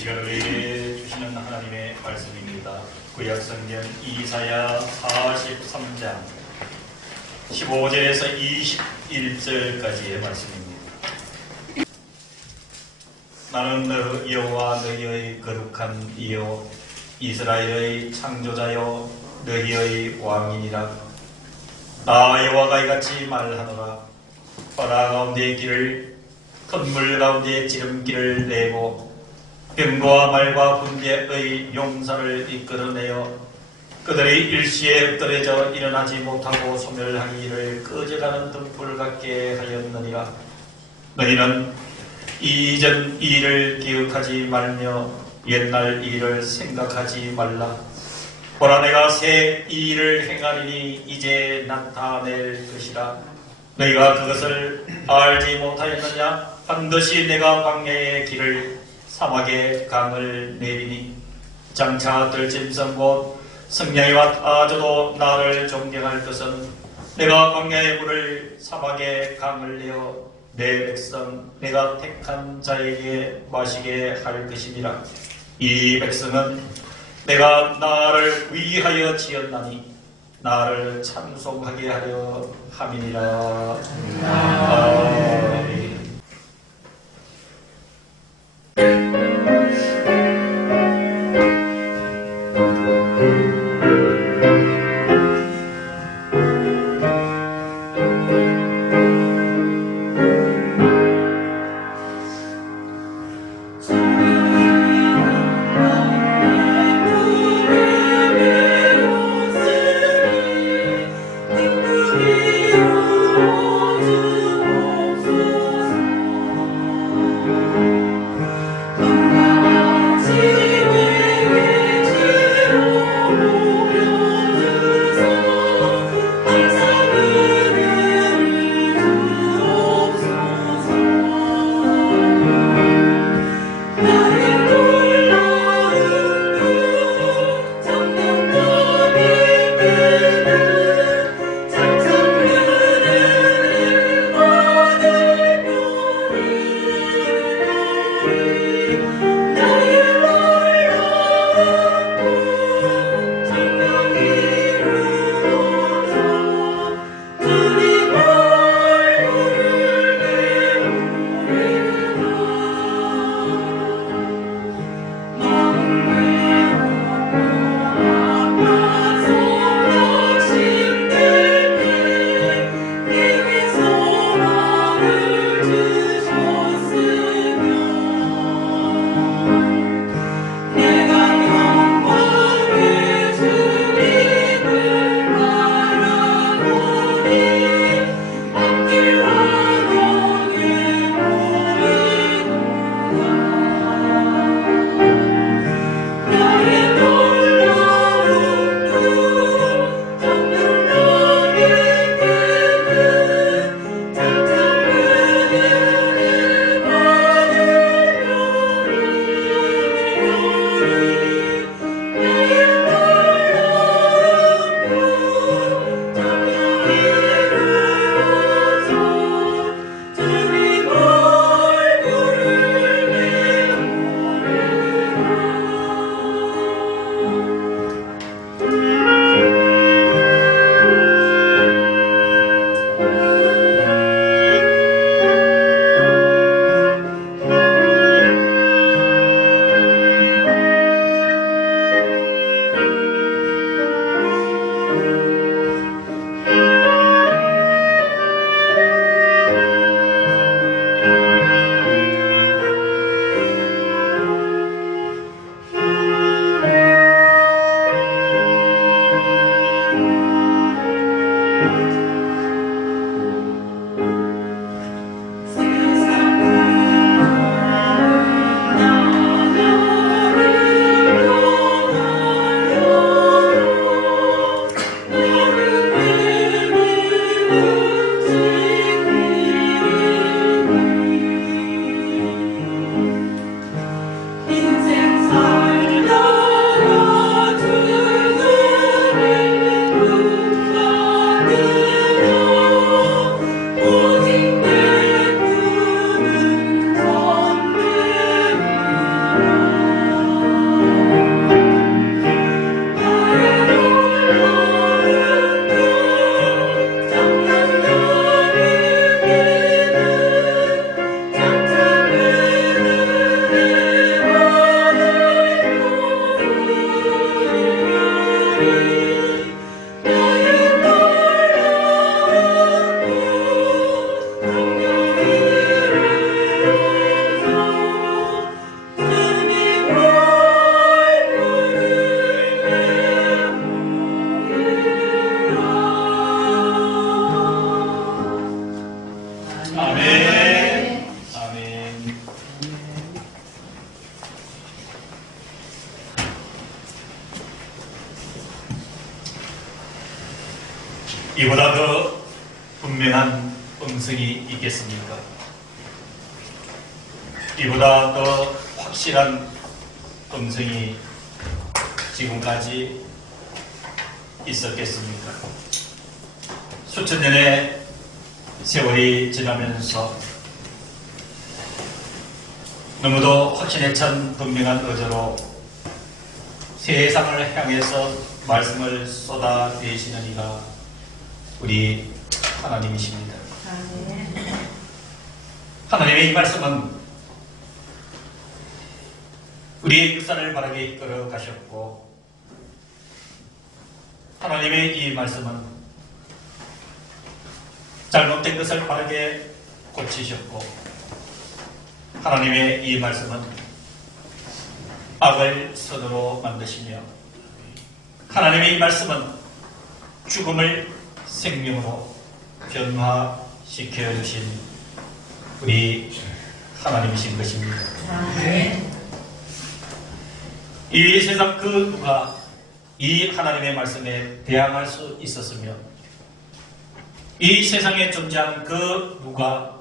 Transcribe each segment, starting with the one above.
시간을 우리에게 주시는 하나님의 말씀입니다. 구약성경 이사야 43장 15절에서 21절까지의 말씀입니다. 나는 너 여호와 너희의 거룩한 이요 이스라엘의 창조자요 너희의 왕이니라. 나 여호와가 이같이 말하노라. 바다 가운데의 길을 큰 가운데 지름길을 내고 병거와 말과 군대의 용사를 이끌어내어 그들이 일시에 엎드려져 일어나지 못하고 소멸하기를 꺼져가는 등불 같게 하였느니라. 너희는 이전 일을 기억하지 말며 옛날 일을 생각하지 말라. 보라, 내가 새 일을 행하리니 이제 나타낼 것이라. 너희가 그것을 알지 못하였느냐? 반드시 내가 광야의 길을 사막의 강을 내리니 장차 들짐승 곧 성냥이와 아저도 나를 존경할 것은 내가 광야의 물을 사막의 강을 내어 내 백성 내가 택한 자에게 마시게 할 것이니라. 이 백성은 내가 나를 위하여 지었나니 나를 찬송하게 하려 함이니라. 아멘. 주 있겠습니까? 이보다 더 확실한 음성이 지금까지 있었겠습니까? 수천 년의 세월이 지나면서 너무도 확신에 찬 분명한 의지로 세상을 향해서 말씀을 쏟아내시는 이가 우리 하나님이십니다. 하나님의 이 말씀은 우리의 역사를 바르게 이끌어 가셨고, 하나님의 이 말씀은 잘못된 것을 바르게 고치셨고, 하나님의 이 말씀은 악을 선으로 만드시며, 하나님의 이 말씀은 죽음을 생명으로 변화시켜 주신 우리 하나님이신 것입니다. 이 세상 그 누가 이 하나님의 말씀에 대항할 수 있었으며, 이 세상에 존재하는 그 누가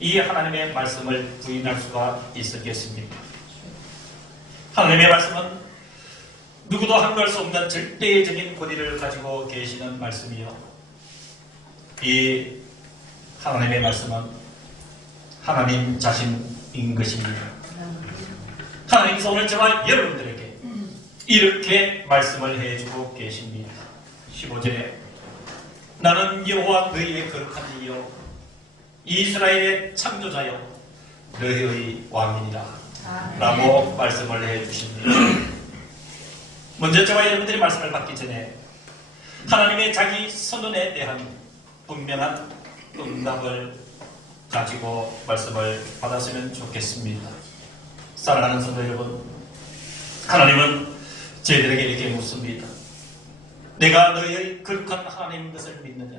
이 하나님의 말씀을 부인할 수가 있었겠습니까? 하나님의 말씀은 누구도 hand할 수 없는 절대적인 권위를 가지고 계시는 말씀이요, 이 하나님의 말씀은 하나님 자신인 것입니다. 하나님께서 오늘 저와 여러분들에게 이렇게 말씀을 해주고 계십니다. 15절에 나는 여호와 너희의 거룩한 이요 이스라엘의 창조자요 너희의 왕이니라 라고 말씀을 해주십니다. 먼저 저와 여러분들이 말씀을 받기 전에 하나님의 자기 선언에 대한 분명한 응답을 가지고 말씀을 받았으면 좋겠습니다. 사랑하는 성도 여러분, 하나님은 저희들에게 이렇게 묻습니다. 내가 너희의 거룩한 하나님인 것을 믿느냐?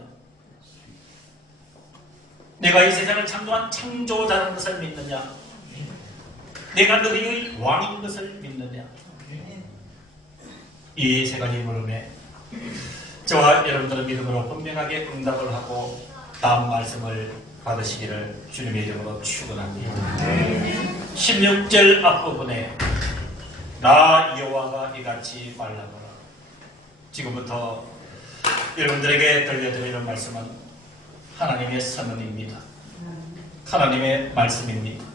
내가 이 세상을 창조한 창조자라는 것을 믿느냐? 내가 너희의 왕인 것을 믿느냐? 이 세 가지 물음에 저와 여러분들은 믿음으로 분명하게 응답을 하고 다음 말씀을 받으시기를 주님의 이름으로 축원합니다. 16절 앞부분에 나 여호와가 이같이 말하노라. 지금부터 여러분들에게 들려드리는 말씀은 하나님의 선언입니다. 하나님의 말씀입니다.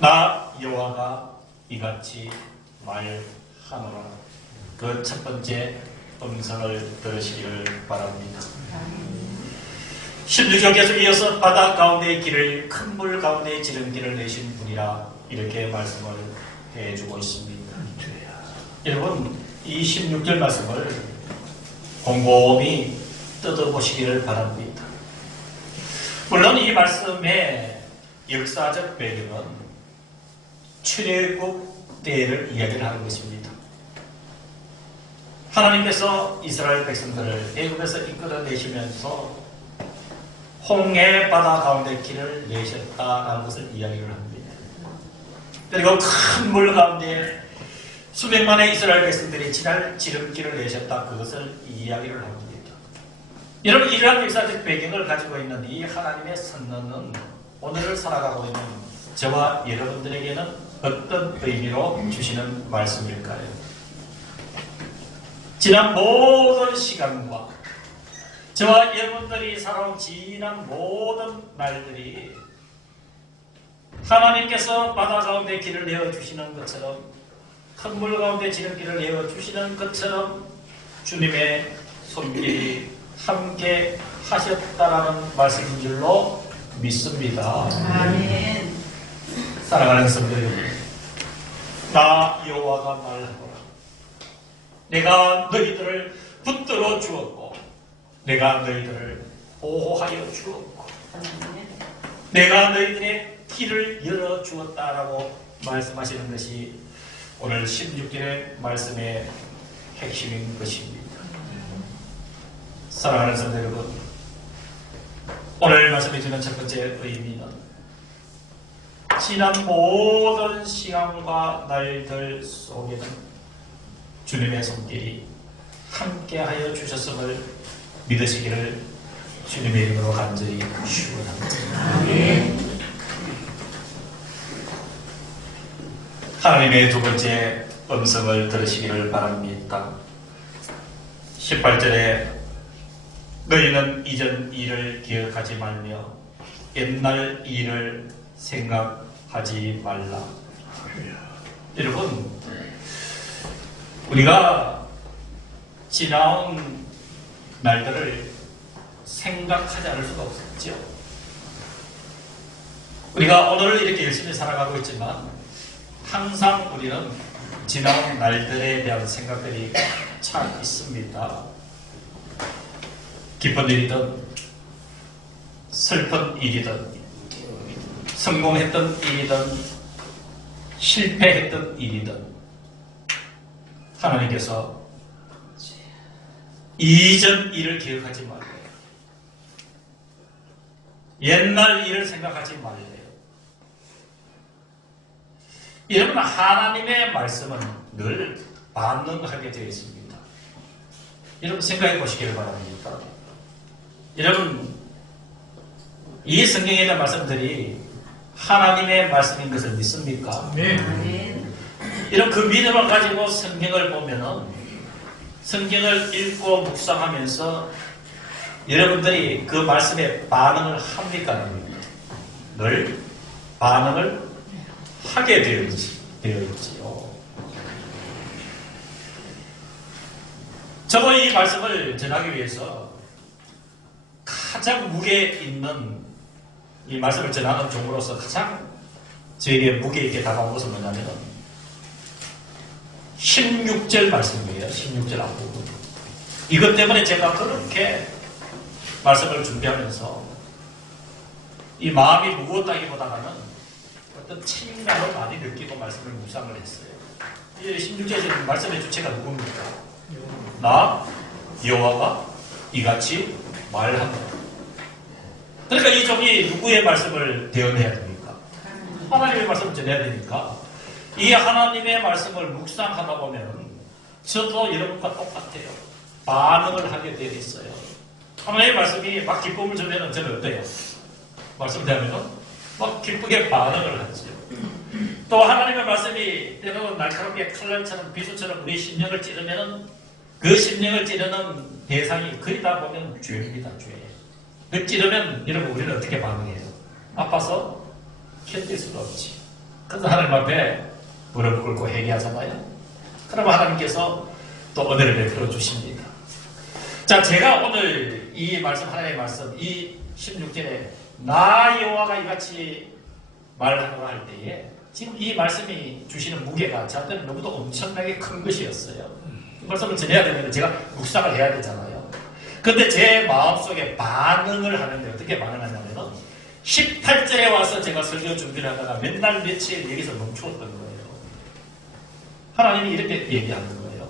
나 여호와가 이같이 말하노라. 그 첫 번째 음성을 들으시기를 바랍니다. 16절 계속 이어서 바다 가운데의 길을 큰 물 가운데의 지름길을 내신 분이라 이렇게 말씀을 해주고 있습니다. 여러분, 이 16절 말씀을 곰곰이 뜯어보시기를 바랍니다. 물론 이 말씀의 역사적 배경은 출애굽 때를 이야기를 하는 것입니다. 하나님께서 이스라엘 백성들을 애굽에서 이끌어내시면서 홍해 바다 가운데 길을 내셨다라는 것을 이야기를 합니다. 그리고 큰 물 가운데 수백만의 이스라엘 백성들이 지날 지름길을 내셨다, 그것을 이야기를 합니다. 여러분, 이러한 역사적 배경을 가지고 있는 이 하나님의 선언은 오늘을 살아가고 있는 저와 여러분들에게는 어떤 의미로 주시는 말씀일까요? 지난 모든 시간과 저와 여러분들이 살아온 지난 모든 날들이 하나님께서 바다 가운데 길을 내어주시는 것처럼, 큰 물 가운데 지름길을 내어주시는 것처럼 주님의 손길이 함께 하셨다라는 말씀인 줄로 믿습니다. 아멘. 사랑하는 성도 여러분, 나 여호와가 말하노라. 내가 너희들을 붙들어 주었고 내가 너희들을 보호하여 주었고 내가 너희들의 길을 열어 주었다라고 말씀하시는 것이 오늘 16절의 말씀의 핵심인 것입니다. 사랑하는 성도 여러분, 오늘 말씀해 주는 첫 번째 의미는 지난 모든 시간과 날들 속에는 주님의 손길이 함께하여 주셨음을 믿으시기를 주님의 이름으로 간절히 축원합니다. 하나님의 두 번째 음성을 들으시기를 바랍니다. 18절에 너희는 이전 일을 기억하지 말며 옛날 일을 생각하지 말라. 여러분, 우리가 지나온 날들을 생각하지 않을 수가 없었죠. 우리가 오늘 이렇게 열심히 살아가고 있지만 항상 우리는 지나온 날들에 대한 생각들이 참 있습니다. 기쁜 일이든 슬픈 일이든 성공했던 일이든 실패했던 일이든 하나님께서 이전 일을 기억하지 말래요. 옛날 일을 생각하지 말래요. 여러분, 하나님의 말씀은 늘 반응하게 되어 있습니다. 여러분 생각해 보시기를 바랍니다. 여러분, 이 성경에 대한 말씀들이 하나님의 말씀인 것을 믿습니까? 네. 이런 그 믿음을 가지고 성경을 보면은 성경을 읽고 묵상하면서 여러분들이 그 말씀에 반응을 합니까? 늘 반응을 하게 되어 있지요. 저도 이 말씀을 전하기 위해서 가장 무게 있는 이 말씀을 전하는 종으로서 가장 저에게 무게 있게 다가온 것은 뭐냐면 16절 말씀이에요. 16절 앞부분. 이것 때문에 제가 그렇게 말씀을 준비하면서 이 마음이 무거웠다기보다는 어떤 책임감을 많이 느끼고 말씀을 묵상을 했어요. 이 16절에 말씀의 주체가 누굽니까? 나 여호와가 이같이 말한다. 그러니까 이 종이 누구의 말씀을 대언해야 됩니까? 하나님의 말씀을 전해야 되니까 이 하나님의 말씀을 묵상하다 보면 저도 여러분과 똑같아요. 반응을 하게 되어 있어요. 하나님의 말씀이 막 기쁨을 주면 저는 어때요? 말씀 대하면 막 기쁘게 반응을 하죠. 또 하나님의 말씀이 때로는 날카롭게 칼날처럼 비수처럼 우리 심령을 찌르면 그 심령을 찌르는 대상이 그리다 보면 죄입니다. 죄. 그 찌르면 여러분 우리는 어떻게 반응해요? 아파서 견딜 수가 없지. 그래서 하나님 앞에 무릎 꿇고 회개하잖아요. 그러면 하나님께서 또 은혜를 베풀어 주십니다. 자, 제가 오늘 이 말씀, 하나님의 말씀, 이 16절에 나 여호와가 이같이 말하노라 할 때에 지금 이 말씀이 주시는 무게가 저한테는 너무도 엄청나게 큰 것이었어요. 이 말씀을 전해야 되면 제가 묵상을 해야 되잖아요. 근데 제 마음속에 반응을 하는데 어떻게 반응하냐면 18절에 와서 제가 설교 준비를 하다가 몇 날 며칠 여기서 멈추었던 거예요. 하나님이 이렇게 얘기하는 거예요.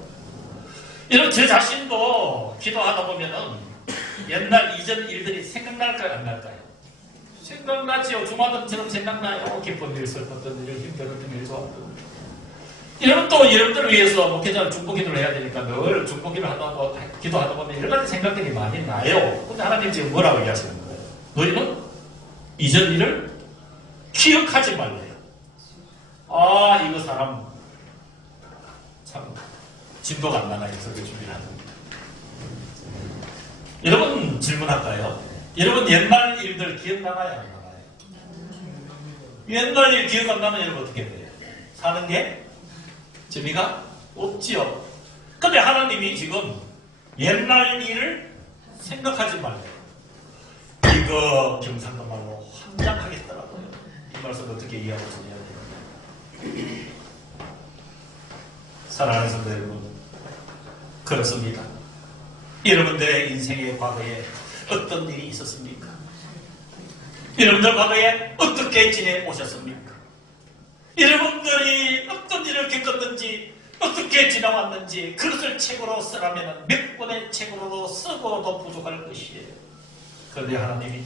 이런 제 자신도 기도하다 보면은 옛날 이전 일들이 생각날까요? 안 날까요? 생각나지요. 주마등처럼 생각나요. 기쁜 일, 슬펐던 일, 힘들었던 일, 좋았던 일. 여러분 또 여러분들을 위해서 목회자는 중보기도를 해야 되니까 늘 중보기도를 기도하다 보면 여러 가지 생각들이 많이 나요. 근데 하나님 지금 뭐라고 얘기하시는 거예요? 너희는 이전 일을 기억하지 말래요. 아, 이거 사람 참 진도가 안 나가요. 설교 준비를 하는 겁니다. 여러분 질문할까요? 여러분 옛날 일들 기억나나요? 안 나나요? 옛날 일 기억 안 나면 여러분 어떻게 돼요? 사는 게 재미가 없지요. 근데 하나님이 지금 옛날 일을 생각하지 말래요. 이거 경상도 말로 환장하겠더라고요. 이 말씀 어떻게 이해하고 있느냐. 사랑하는 성도 여러분, 그렇습니다. 여러분들의 인생의 과거에 어떤 일이 있었습니까? 여러분들 과거에 어떻게 지내오셨습니까? 여러분들이 어떤 일을 겪었는지 어떻게 지나왔는지 그것을 책으로 쓰라면 몇 권의 책으로도 쓰고도 부족할 것이에요. 그런데 하나님이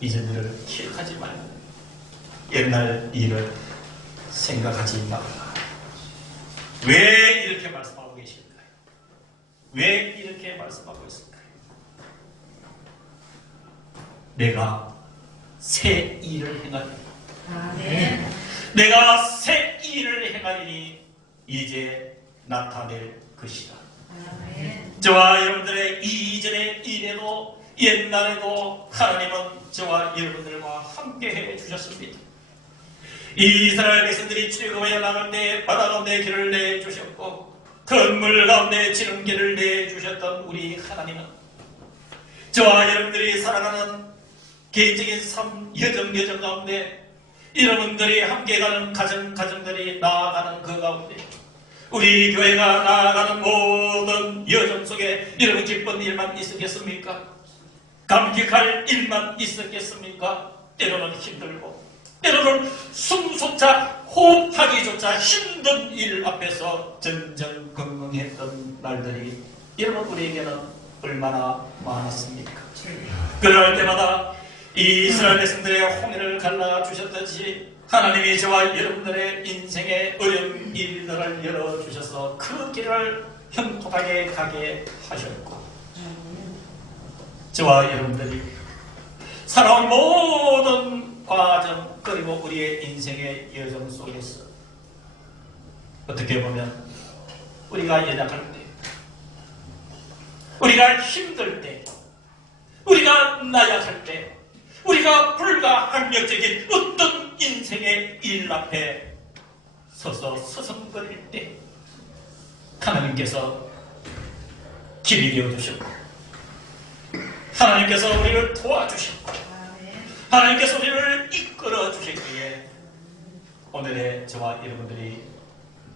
이전 일을 기억하지 말고 옛날 일을 생각하지 말라. 왜 이렇게 말씀하고 계실까요? 왜 이렇게 말씀하고 있을까요? 내가 새 일을 행하리니. 아멘. 내가 새 일을 행하리니 이제 나타낼 것이다. 아멘. 저와 여러분들의 이전의 일에도 옛날에도 하나님은 저와 여러분들과 함께해 주셨습니다. 이스라엘 백성들이 출애굽하여 나갈 때 바다 가운데 길을 내주셨고 큰 물 가운데 지는 길을 내주셨던 우리 하나님은 저와 여러분들이 살아가는 개인적인 삶 여정 가운데 여러분들이 함께 가는 가정들이 나아가는 그 가운데 우리 교회가 나아가는 모든 여정 속에 여러분 기쁜 일만 있었겠습니까? 감격할 일만 있었겠습니까? 때로는 힘들고 때로는 숨조차 호흡하기조차 힘든 일 앞에서 전전긍긍했던 날들이 여러분 우리에게는 얼마나 많았습니까? 그럴 때마다 이스라엘 백성들의 홍해를 갈라주셨듯이 하나님이 저와 여러분들의 인생의 어려운 일들을 열어주셔서 그 길을 형통하게 가게 하셨고 저와 여러분들이 살아온 모든 과정 그리고 우리의 인생의 여정 속에서 어떻게 보면 우리가 연약할 때 우리가 힘들 때 우리가 나약할 때 우리가 불가항력적인 어떤 인생의 일 앞에 서서 서성거릴 때 하나님께서 길이 되어주셨고 하나님께서 우리를 도와주셨고 하나님께서 우리를 이끌어 주셨기에 오늘의 저와 여러분들이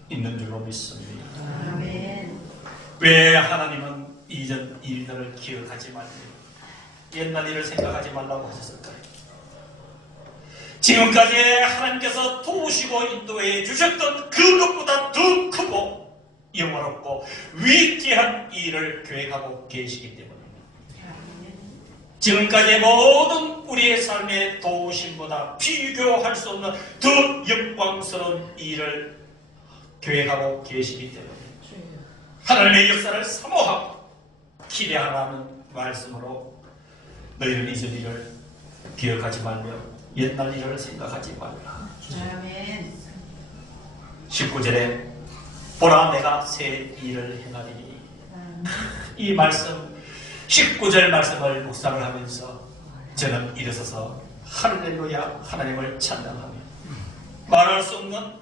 있는 줄로 믿습니다. 아멘. 왜 하나님은 이전 일들을 기억하지 말고 옛날 일을 생각하지 말라고 하셨을까요? 지금까지 하나님께서 도우시고 인도해 주셨던 그것보다 더 크고 영원롭고 위대한 일을 계획하고 계시기 때문입니다. 지금까지의 모든 우리의 삶의 도우심보다 비교할 수 없는 더 영광스러운 일을 계획하고 계시기 때문에 하나님의 역사를 사모하고 기대하라는 말씀으로 너희는 이전 일을 기억하지 말며 옛날 일을 생각하지 말라. 아멘. 19절에 보라 내가 새 일을 행하리니 이 말씀 19절 말씀을 묵상을 하면서 저는 일어서서 할렐루야 하나님을 찬양하며 말할 수 없는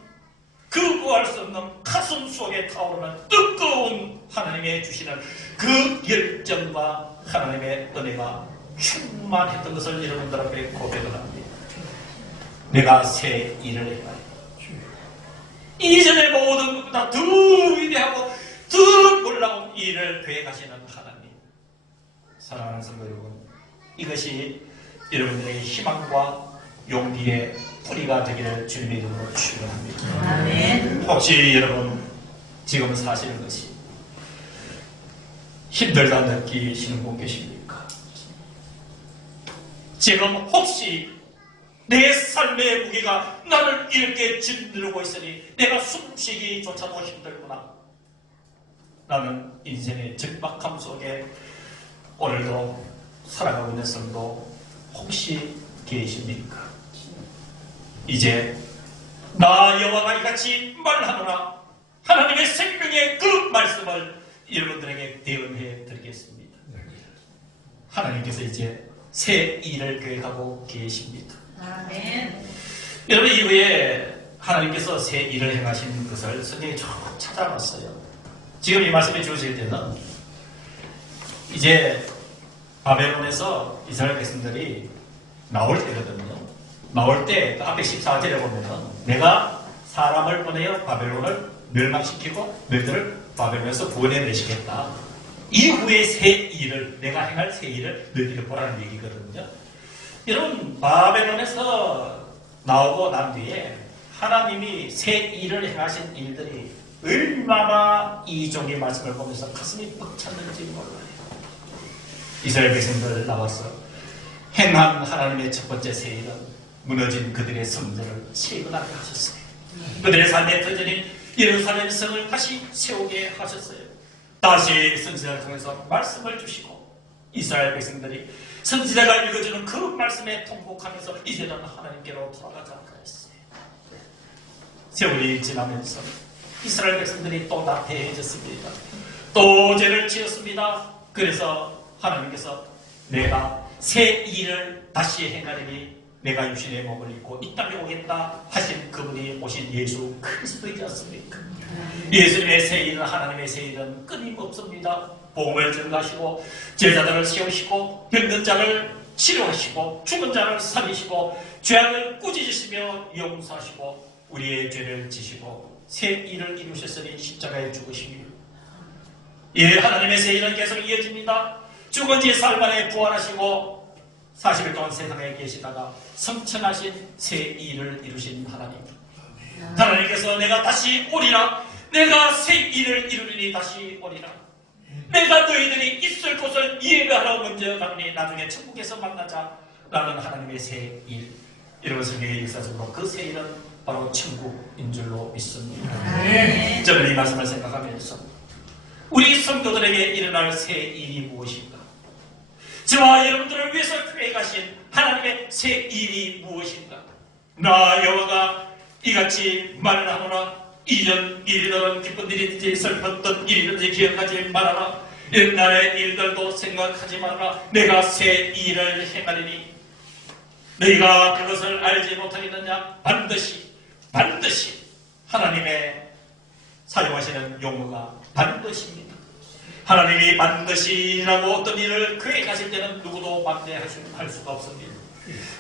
거부할 수 없는 가슴 속에 타오르는 뜨거운 하나님의 주시는 그 열정과 하나님의 은혜가 충만했던 것을 여러분들 앞에 고백을 합니다. 내가 새 일을 행하리. 이전의 모든 것보다 더 위대하고 더 놀라운 일을 계획하시는 하나님. 사랑하는 성도 여러분, 이것이 여러분들의 희망과 용기의 뿌리가 되기를 주님의 이름으로 축원합니다. 아멘. 혹시 여러분 지금 사시는 것이 힘들다 느끼시는 분 계십니까? 지금 혹시 내 삶의 무게가 나를 이렇게 짓누르고 있으니 내가 숨쉬기조차도 힘들구나. 나는 인생의 적박함 속에 오늘도 살아가고 있는 성도 혹시 계십니까? 이제 나 여호와가 이같이 말하노라 하나님의 생명의 그 말씀을 여러분들에게 대언해 드리겠습니다. 하나님께서 이제 새 일을 계획하고 계십니다. 아멘. 여러분 이후에 하나님께서 새 일을 행하신 것을 성경에 쭉 찾아봤어요. 지금 이 말씀해 주실 때는 이제 바벨론에서 이스라엘 백성들이 나올 때거든요. 나올 때 그 앞에 14절에 보면은 내가 사람을 보내어 바벨론을 멸망시키고 너희들을 바벨론에서 구원해내시겠다. 이후에 새 일을 내가 행할 새 일을 너희들이 보라는 얘기거든요. 여러분 바벨론에서 나오고 난 뒤에 하나님이 새 일을 행하신 일들이 얼마나 이 종의 말씀을 보면서 가슴이 벅찼는지 몰라요. 이스라엘 백성들 나와서 행한 하나님의 첫 번째 새 일은 무너진 그들의 성전을 세건하게 하셨어요. 그들의 삶의 터전인 예루살렘 성을 다시 세우게 하셨어요. 다시 선지자를 통해서 말씀을 주시고 이스라엘 백성들이 선지자가 읽어주는 그 말씀에 통곡하면서 이제는 하나님께로 돌아가자 그랬어요. 세월이 지나면서 이스라엘 백성들이 또 나태해졌습니다. 또 죄를 지었습니다. 그래서 하나님께서 내가 새 일을 다시 행하리니 내가 육신의 몸을 입고 이 땅에 오겠다 하신 그분이 오신 예수 그리스도이지 않습니까? 예수님의 새 일은, 하나님의 새 일은 끊임없습니다. 복음을 증가하시고 제자들을 세우시고 병든 자를 치료하시고 죽은 자를 살리시고 죄악을 꾸짖으시며 용서하시고 우리의 죄를 지시고 새 일을 이루셨으니 십자가에 죽으시며, 예, 하나님의 새 일은 계속 이어집니다. 죽은 지 사흘 만에 부활하시고 40일 동안 세상에 계시다가 성천하신 새 일을 이루신 하나님, 하나님께서 내가 다시 오리라, 내가 새 일을 이루리니 다시 오리라, 내가 너희들이 있을 곳을 예배하러 먼저 가니 나중에 천국에서 만나자 라는 하나님의 새 일. 이런 성경의 역사적으로 그 새 일은 바로 천국인 줄로 믿습니다. 저는 이 말씀을 생각하면서 우리 성도들에게 일어날 새 일이 무엇인가, 저와 여러분들을 위해서 교회에 가신 하나님의 새 일이 무엇인가. 나 여호와가 이같이 말을 하노라. 이전 일이든 기쁜 일이든지 슬펐던 일이든지 기억하지 말아라. 옛날의 일들도 생각하지 말아라. 내가 새 일을 행하리니 너희가 그것을 알지 못하겠느냐. 반드시 하나님의 사용하시는 용어가 반드시입니다. 하나님이 반드시라고 어떤 일을 그에 가실 때는 누구도 반대할 수가 없습니다.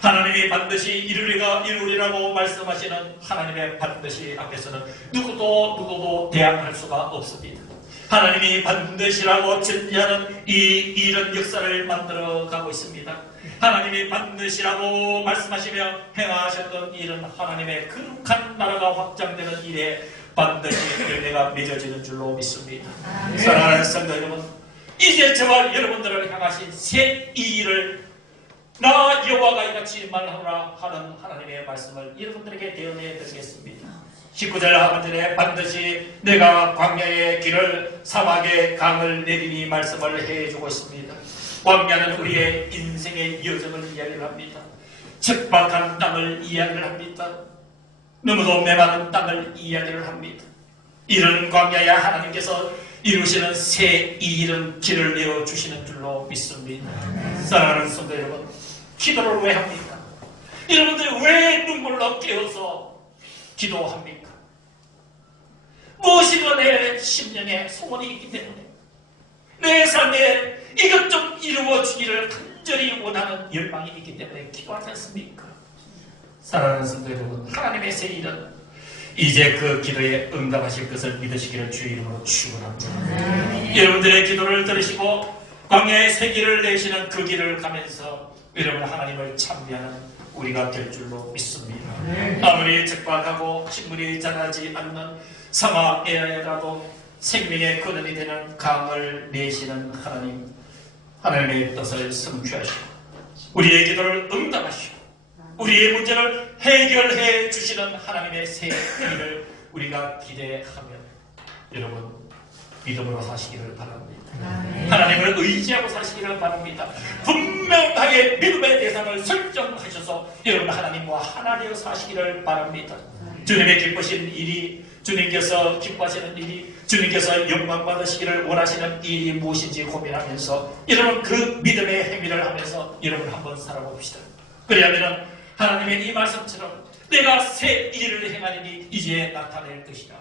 하나님이 반드시 이루리라고 말씀하시는 하나님의 반드시 앞에서는 누구도 대항할 수가 없습니다. 하나님이 반드시라고 전제하는 이 일은 역사를 만들어 가고 있습니다. 하나님이 반드시라고 말씀하시며 행하셨던 일은 하나님의 거룩한 나라가 확장되는 일에 반드시 열매가 맺어지는 줄로 믿습니다. 사랑하는 성도 여러분, 이제 저와 여러분들을 향하신 새 일을 나 여호와가 이같이 말하노라 하는 하나님의 말씀을 여러분들에게 대언해 드리겠습니다. 19절 하반절에 반드시 내가 광야의 길을 사막의 강을 내리니 말씀을 해주고 있습니다. 광야는 우리의 인생의 여정을 이야기를 합니다. 척박한 땅을 이야기를 합니다. 너무도 메마른 땅을 이야기를 합니다. 이런 광야에 하나님께서 이루시는 새 일은 길을 내어주시는 줄로 믿습니다. 사랑하는 성도 여러분, 기도를 왜 합니까? 여러분들이 왜 눈물로 깨어서 기도합니까? 무엇이든 내 심령에 소원이 있기 때문에, 내 삶에 이것 좀 이루어지기를 간절히 원하는 열망이 있기 때문에 기도하지 않습니까? 사랑하는 성도 여러분, 하나님의 새 일은 이제 그 기도에 응답하실 것을 믿으시기를 주의 이름으로 축원합니다. 여러분들의 기도를 들으시고 광야의 새 길을 내시는 그 길을 가면서 여러분 하나님을 찬미하는 우리가 될 줄로 믿습니다. 아무리 척박하고 식물이 자라지 않는 사막에라도 생명의 근원이 되는 강을 내시는 하나님, 하나님의 뜻을 성취하시고 우리의 기도를 응답하시고 우리의 문제를 해결해 주시는 하나님의 새 일을 우리가 기대하며 여러분 믿음으로 사시기를 바랍니다. 하나님을 의지하고 사시기를 바랍니다. 분명하게 믿음의 대상을 설정하셔서 여러분 하나님과 하나 되어 사시기를 바랍니다. 주님의 기쁘신 일이, 주님께서 기뻐하시는 일이, 주님께서 영광 받으시기를 원하시는 일이 무엇인지 고민하면서 여러분 그 믿음의 행위를 하면서 여러분 한번 살아봅시다. 그래야면 하나님의 이 말씀처럼 내가 새 일을 행하리니 이제 나타낼 것이다.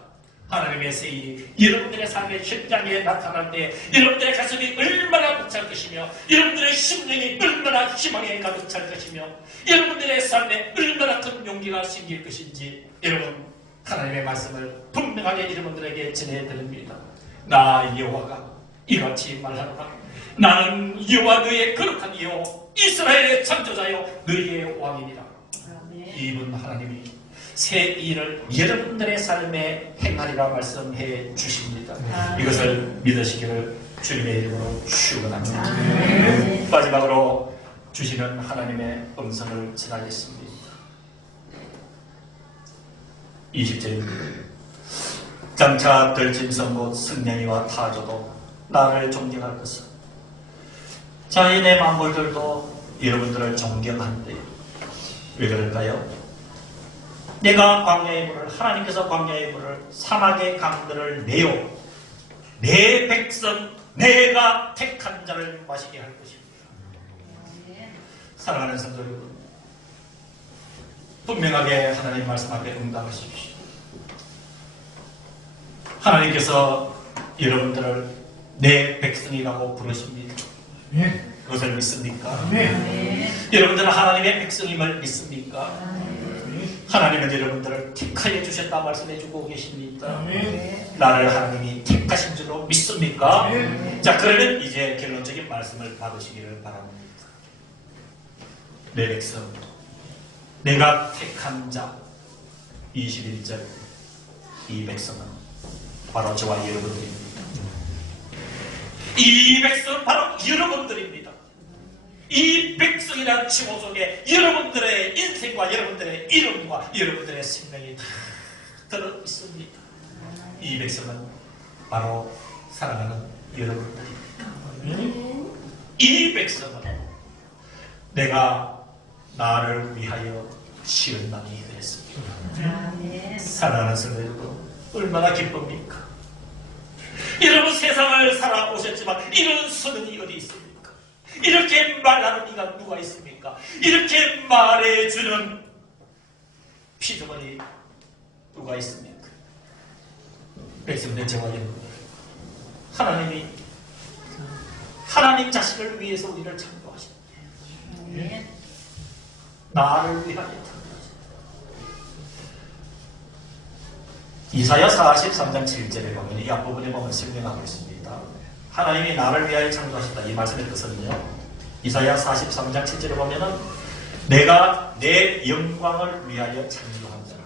하나님의 새 일이 여러분들의 삶의 현장에 나타날 때 여러분들의 가슴이 얼마나 벅찰 것이며 여러분들의 심령이 얼마나 희망에 가득 찰 것이며 여러분들의 삶에 얼마나 큰 용기가 생길 것인지 여러분 하나님의 말씀을 분명하게 여러분들에게 전해드립니다. 나 여호와가 이같이 말하노라. 나는 여호와 너의 거룩한 여호와 이스라엘의 창조자요 너희의 왕이니라. 이분 하나님이 새 일을 여러분들의 삶에 행하리라 말씀해 주십니다. 이것을 믿으시기를 주님의 이름으로 축원합니다. 마지막으로 주시는 하나님의 음성을 전하겠습니다. 20절입니다. 장차 들짐승 곧 승냥이와 타조도 나를 존경할 것은 자연의 만물들도 여러분들을 존경하는데 왜 그럴까요? 내가 광야의 물을, 하나님께서 광야의 물을, 사막의 강들을 내어 내 백성 내가 택한 자를 마시게 할 것입니다. 사랑하는 성도 여러분, 분명하게 하나님 말씀 앞에 응답하십시오. 하나님께서 여러분들을 내 백성이라고 부르십니다. 그것을 믿습니까? 여러분들은 하나님의 백성임을 믿습니까? 하나님은 여러분들을 택하여 주셨다 말씀해주고 계십니다. 나를 하나님이 택하신 줄로 믿습니까? 자, 그러면 이제 결론적인 말씀을 받으시기를 바랍니다. 내 백성, 내가 택한 자. 21절, 이 백성은 바로 저와 여러분들입니다. 이 백성은 바로 여러분들입니다. 이 백성이라는 칭호 속에 여러분들의 인생과 여러분들의 이름과 여러분들의 생명이 다 들어 있습니다. 이 백성은 바로 사랑하는 여러분들입니다. 이 백성은 내가 나를 위하여 지은 남이 되었습니다. 사랑하는 성도 여러분, 얼마나 기쁩니까? 여러분, 세상을 살아오셨지만 이런 소년이 어디 있습니까? 이렇게 말하는 이가 누가 있습니까? 이렇게 말해주는 피조물이 누가 있습니까? 백성된 저와 여러분, 하나님이 하나님 자신을 위해서 우리를 창조하셨네요. 나를 위하여 창조하셨네요. 이사야 43장 7절에 보면 이 앞부분에 보면 설명하고 있습니다. 하나님이 나를 위하여 창조하셨다. 이 말씀의 뜻은요, 이사야 43장 7절에 보면은 내가 내 영광을 위하여 창조한 자라.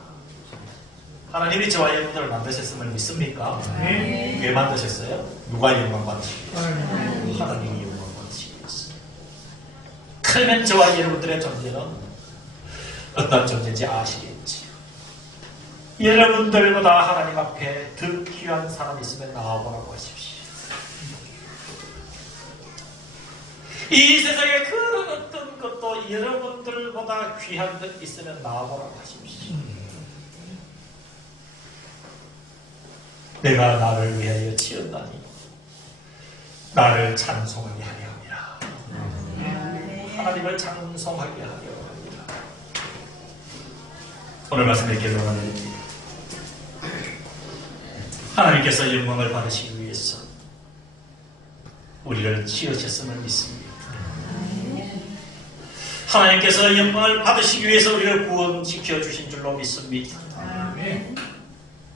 하나님이 저와 여러분들을 만드셨음을 믿습니까? 왜 만드셨어요? 누가 영광 받으시겠어요? 하나님이 영광 받으시겠어요. 그러면 저와 여러분들의 존재는 어떤 존재인지 아시겠지요? 여러분들보다 하나님 앞에 더 귀한 사람이 있으면 나와보라고 하십시오. 이 세상에 그 어떤 것도 여러분들보다 귀한 것 있으면 나와보라고 하십시오. 내가 나를 위하여 지었다니 나를 찬송하게 하려 합니다. 하나님을 찬송하게 하려 합니다. 오늘 말씀의 결론은 하나님께서 영광을 받으시기 위해서 우리를 지으셨음을 믿습니다. 하나님께서 영광을 받으시기 위해서 우리를 구원시켜 주신 줄로 믿습니다.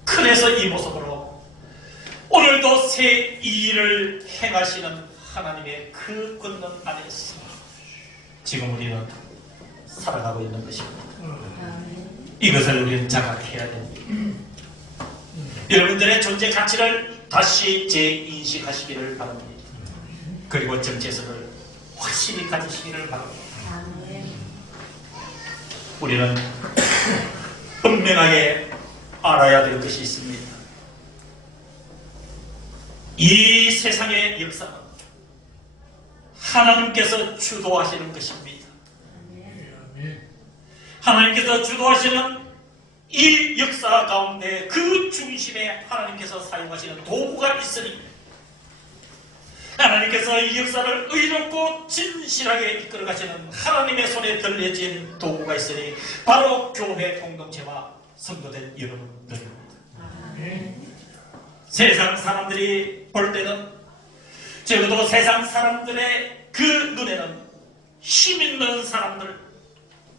그래서 이 모습으로 오늘도 새 일을 행하시는 하나님의 그 권능 안에서 지금 우리는 살아가고 있는 것입니다. 이것을 우리는 자각해야 됩니다. 여러분들의 존재 가치를 다시 재인식하시기를 바랍니다. 그리고 정체성을 확실히 가지시기를 바랍니다. 우리는 분명하게 알아야 될 것이 있습니다. 이 세상의 역사는 하나님께서 주도하시는 것입니다. 하나님께서 주도하시는 이 역사 가운데 그 중심에 하나님께서 사용하시는 도구가 있으니 하나님께서 이 역사를 의롭고 진실하게 이끌어 가시는 하나님의 손에 들려진 도구가 있으니 바로 교회 공동체와 성도된 여러분들입니다. 세상 사람들이 볼 때는, 적어도 세상 사람들의 그 눈에는 힘 있는 사람들,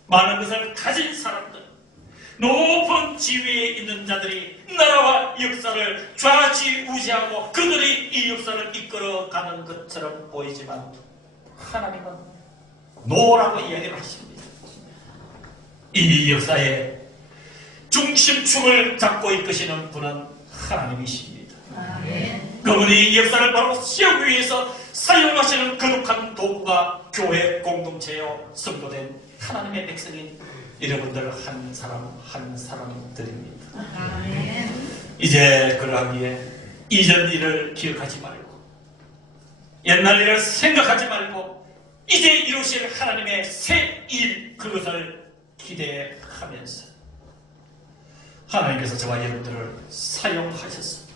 많은 것을 가진 사람들, 높은 지위에 있는 자들이 나라와 역사를 좌지우지하고 그들이 이 역사를 이끌어가는 것처럼 보이지만 하나님은 노라고 이야기를 하십니다. 이 역사의 중심축을 잡고 이끄시는 분은 하나님이십니다. 그분이 이 역사를 바로 세우기 위해서 사용하시는 거룩한 도구가 교회 공동체요 성도된 하나님의 백성인 여러분들 한 사람 한 사람들입니다. 이제 그러하기에 이전 일을 기억하지 말고 옛날 일을 생각하지 말고 이제 이루실 하나님의 새 일, 그것을 기대하면서 하나님께서 저와 여러분들을 사용하셨습니다.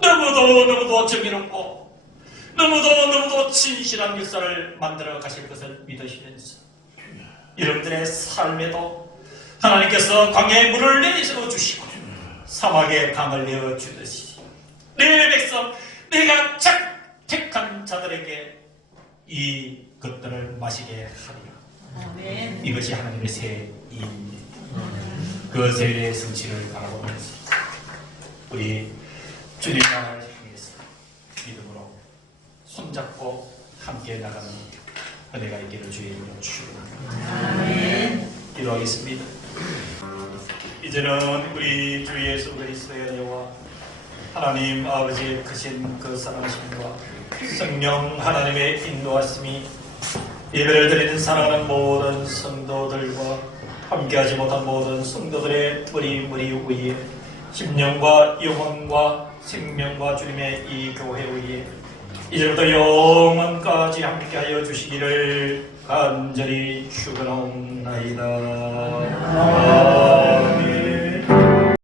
너무도 정의롭고 너무도 진실한 역사를 만들어 가실 것을 믿으시면서 여러분들의 삶에도 하나님께서 광야에 물을 내어주시고 사막에 강을 내어주듯이 내 백성, 내가 택한 자들에게 이 것들을 마시게 하리라. 아멘. 이것이 하나님의 새 일입니다. 그 세의 성취를 바라보면서 우리 주님을 향해서 믿음으로 손잡고 함께 나가는 은혜가 있기를 주의 이름으로 축원합니다. 아멘. 기도하겠습니다. 이제는 우리 주 예수 그리스도의 은혜와 하나님 아버지의 크신 그 사랑하심과 성령 하나님의 인도하심이 예배를 드리는 사랑하는 모든 성도들과 함께하지 못한 모든 성도들의 머리 위에 심령과 영혼과 생명과 주님의 이 교회 위에 이제부터 영원까지 함께하여 주시기를 간절히 축원하옵나이다.